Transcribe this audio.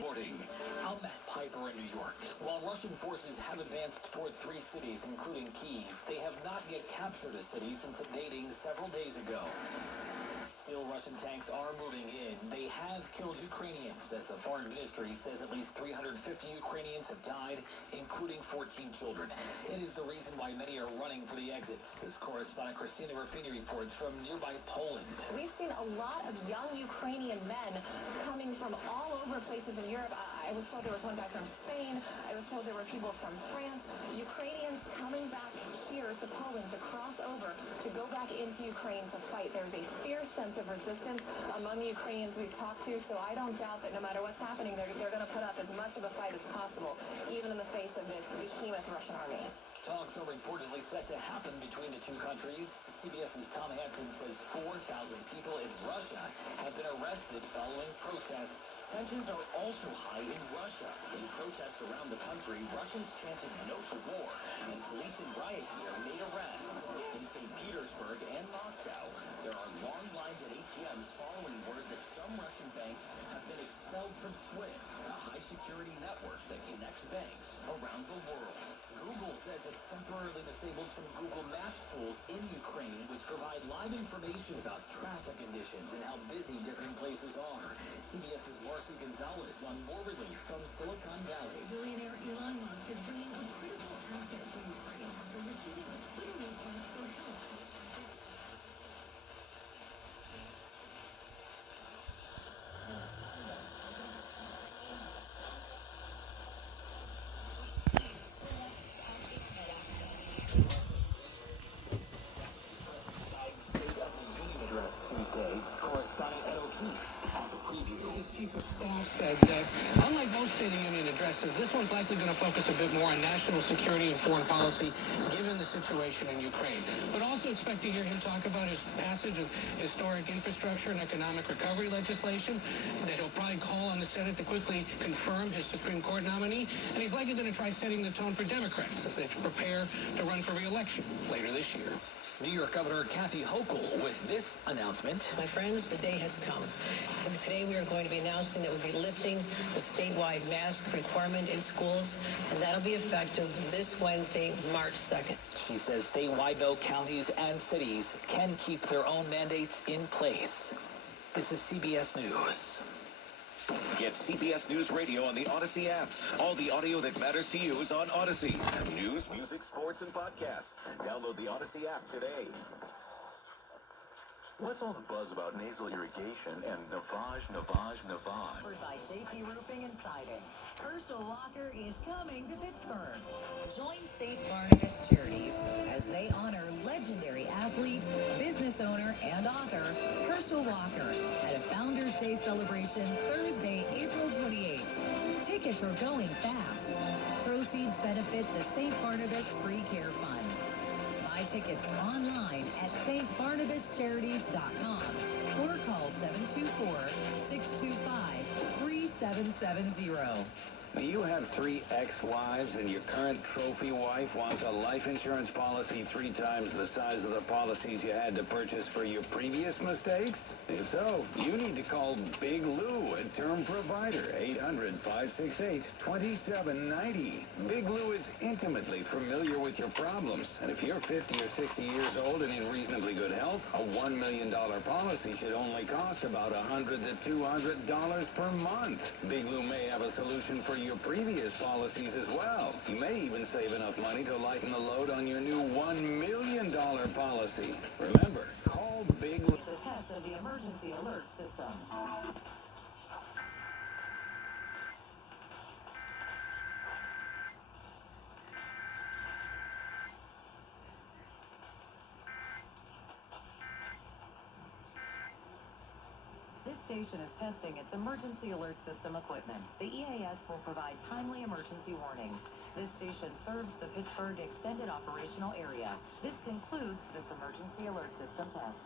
Morning. I'm Matt Piper in New York. While Russian forces have advanced toward 3 cities, including Kyiv, they have not yet captured a city since invading several days ago. Still, Russian tanks are moving in. They have killed Ukrainians, as the foreign ministry says at least 350 Ukrainians have died, including 14 children. It is the reason why many are running for the exits, as correspondent Christina Ruffini reports from nearby Poland. We've seen a lot of young Ukrainian men coming from all over places in Europe. I was told there was one guy from Spain. I was told there were people from France. Ukrainians coming back here to Poland to cross over, to go back into Ukraine to fight. There's a fierce sense of resistance among the Ukrainians we've talked to, so I don't doubt that no matter what's happening, they're going to put up as much of a fight as possible, even in the face of this behemoth Russian army. Talks are reportedly set to happen between the two countries. CBS's Tom Hansen says 4,000 people in Russia have been arrested following protests. Tensions are also high in Russia. In protests around the country, Russians chanted "No to war," and police in riot gear made arrests. In St. Petersburg and Moscow, there are long lines at ATMs following word that some Russian banks have been expelled from SWIFT, a high-security network that connects banks around the world. Google says it's temporarily disabled some Google Maps tools in Ukraine, which provide live information about traffic conditions and how busy different places are. CBS's Marcy Gonzalez on more relief from Silicon Valley. Billionaire Elon Musk is bringing a critical asset to Ukraine after receiving a Twitter request for help. Tuesday, correspondent Ed O'Keefe has a preview. His chief of staff said that, unlike most State of the Union addresses, this one's likely going to focus a bit more on national security and foreign policy, given the situation in Ukraine. But also expect to hear him talk about his passage of historic infrastructure and economic recovery legislation, that he'll probably call on the Senate to quickly confirm his Supreme Court nominee, and he's likely going to try setting the tone for Democrats as they prepare to run for re-election later this year. New York Governor Kathy Hochul with this announcement. My friends, the day has come. And today we are going to be announcing that we'll be lifting the statewide mask requirement in schools, and that'll be effective this Wednesday, March 2nd. She says statewide, though, counties and cities can keep their own mandates in place. This is CBS News. Get CBS News Radio on the Odyssey app. All the audio that matters to you is on Odyssey. News, music, sports, and podcasts. Download the Odyssey app today. What's all the buzz about nasal irrigation and Navage? Offered by JP Roofing and Siding. Herschel Walker is coming to Pittsburgh. Join St. Barnabas Charities as they honor legendary athlete, business owner, and author Herschel Walker at a Founders Day celebration Thursday, April 28th. Tickets are going fast. Proceeds benefit the St. Barnabas Free Care Fund. Buy tickets online at stbarnabascharities.com or call 724-625-3770. Do you have 3 ex-wives and your current trophy wife wants a life insurance policy 3 times the size of the policies you had to purchase for your previous mistakes? If so, you need to call Big Lou at Term Provider, 800-568-2790. Big Lou is intimately familiar with your problems, and if you're 50 or 60 years old and in reasonably good health, a $1 million policy should only cost about $100 to $200 per month. Big Lou may have a solution for your previous policies as well. You may even save enough money to lighten the load on your new $1 million policy. Remember, call Big Lou. It's a test of the emergency alert system. This station is testing its emergency alert system equipment. The EAS will provide timely emergency warnings. This station serves the Pittsburgh Extended Operational Area. This concludes this emergency alert system test.